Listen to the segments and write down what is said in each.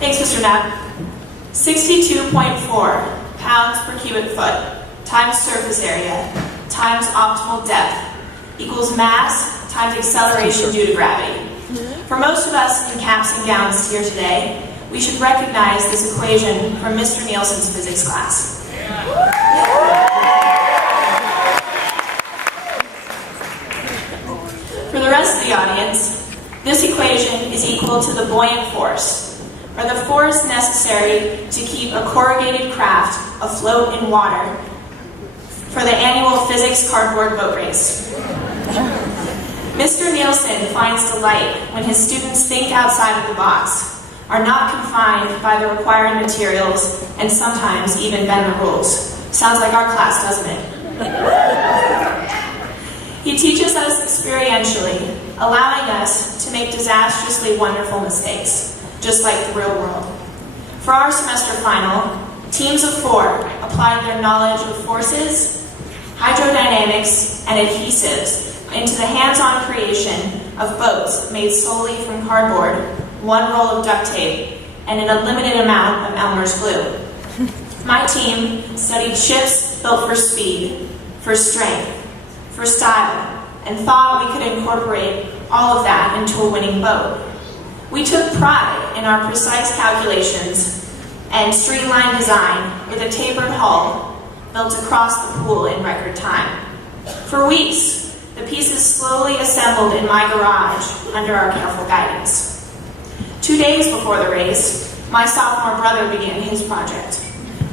Thanks, Mr. Knapp. 62.4 pounds per cubic foot times surface area times optimal depth equals mass times acceleration due to gravity. For most of us in caps and gowns here today, we should recognize this equation from Mr. Nielsen's physics class. For the rest of the audience, this equation is equal to the buoyant force, or the force necessary to keep a corrugated craft afloat in water for the annual physics cardboard boat race. Mr. Nielsen finds delight when his students think outside of the box, are not confined by the required materials, and sometimes even bend the rules. Sounds like our class, doesn't it? He teaches us experientially, allowing us to make disastrously wonderful mistakes, just like the real world. For our semester final, teams of 4 applied their knowledge of forces, hydrodynamics, and adhesives into the hands-on creation of boats made solely from cardboard, 1 roll of duct tape, and an unlimited amount of Elmer's glue. My team studied ships built for speed, for strength, for style, and thought we could incorporate all of that into a winning boat. We took pride in our precise calculations and streamlined design with a tapered hull built across the pool in record time. For weeks, the pieces slowly assembled in my garage under our careful guidance. 2 days before the race, my sophomore brother began his project.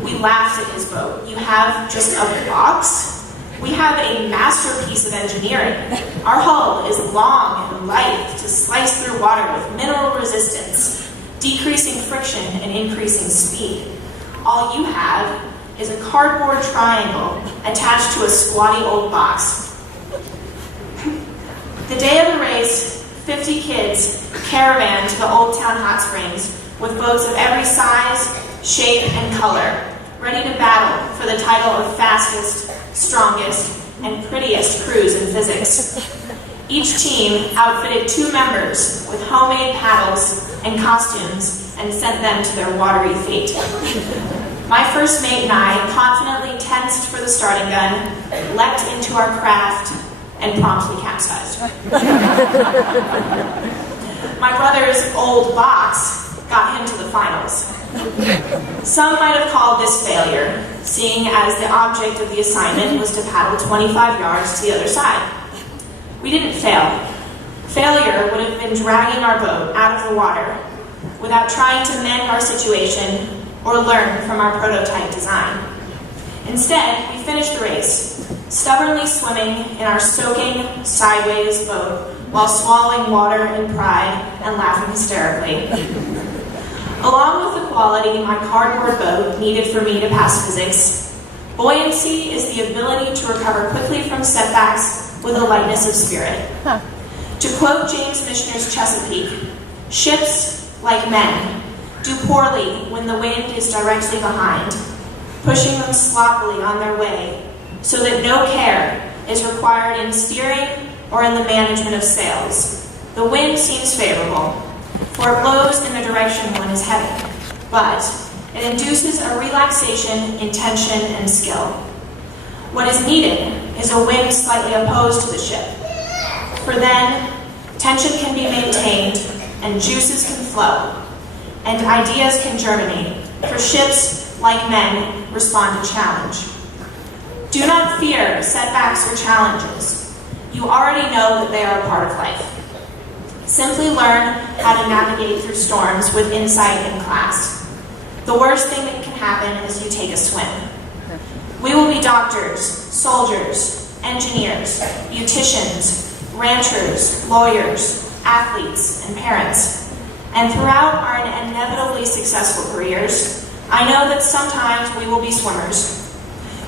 We laughed at his boat. You have just a box? We have a masterpiece of engineering. Our hull is long and light to slice through water with mineral resistance, decreasing friction and increasing speed. All you have is a cardboard triangle attached to a squatty old box. The day of the race, 50 kids caravaned to the Old Town Hot Springs with boats of every size, shape, and color, ready to battle for the title of fastest, strongest, and prettiest cruise in physics. Each team outfitted 2 members with homemade paddles and costumes and sent them to their watery fate. My first mate and I confidently tensed for the starting gun, leapt into our craft, and promptly capsized. My brother's old box got him to the finals. Some might have called this failure, seeing as the object of the assignment was to paddle 25 yards to the other side. We didn't fail. Failure would have been dragging our boat out of the water without trying to mend our situation or learn from our prototype design. Instead, we finished the race, stubbornly swimming in our soaking, sideways boat while swallowing water in pride and laughing hysterically. Along with the quality my cardboard boat needed for me to pass physics, buoyancy is the ability to recover quickly from setbacks with a lightness of spirit. To quote James Michener's Chesapeake, ships, like men, do poorly when the wind is directly behind, pushing them sloppily on their way so that no care is required in steering or in the management of sails. The wind seems favorable, for it blows in the direction one is heading, but it induces a relaxation in tension and skill. What is needed is a wind slightly opposed to the ship, for then tension can be maintained and juices can flow, and ideas can germinate, for ships, like men, respond to challenge. Do not fear setbacks or challenges. You already know that they are a part of life. Simply learn how to navigate through storms with insight in class. The worst thing that can happen is you take a swim. We will be doctors, soldiers, engineers, beauticians, ranchers, lawyers, athletes, and parents. And throughout our inevitably successful careers, I know that sometimes we will be swimmers.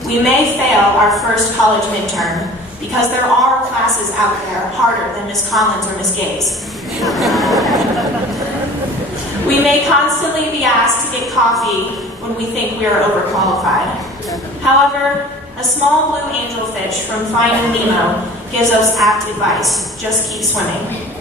We may fail our first college midterm because there are classes out there harder than Miss Collins or Miss Gaze. We may constantly be asked to get coffee when we think we are overqualified. However, a small blue angelfish from Finding Nemo gives us apt advice: just keep swimming.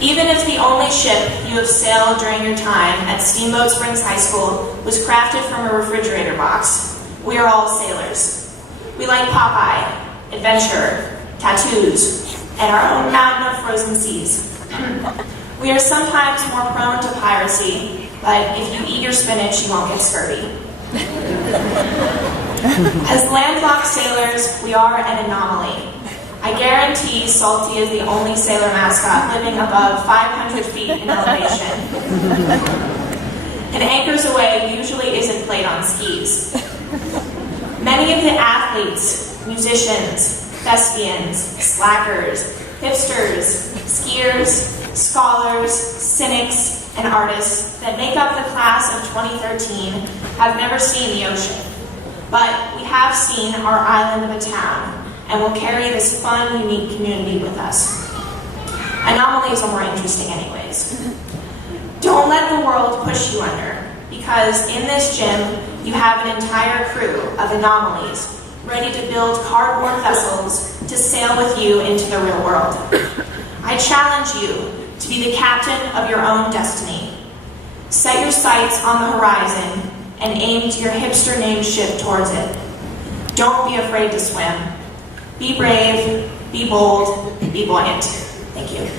Even if the only ship you have sailed during your time at Steamboat Springs High School was crafted from a refrigerator box, we are all sailors. We like Popeye, adventure, tattoos, and our own mountain of frozen seas. We are sometimes more prone to piracy, but if you eat your spinach, you won't get scurvy. As landlocked sailors, we are an anomaly. I guarantee Salty is the only sailor mascot living above 500 feet in elevation. And Anchors Away usually isn't played on skis. Many of the athletes, musicians, thespians, slackers, hipsters, skiers, scholars, cynics, and artists that make up the class of 2013 have never seen the ocean. But we have seen our island of a town, and will carry this fun, unique community with us. Anomalies are more interesting anyways. Don't let the world push you under, because in this gym, you have an entire crew of anomalies ready to build cardboard vessels to sail with you into the real world. I challenge you to be the captain of your own destiny. Set your sights on the horizon and aim your hipster-named ship towards it. Don't be afraid to swim. Be brave, be bold, be buoyant. Thank you.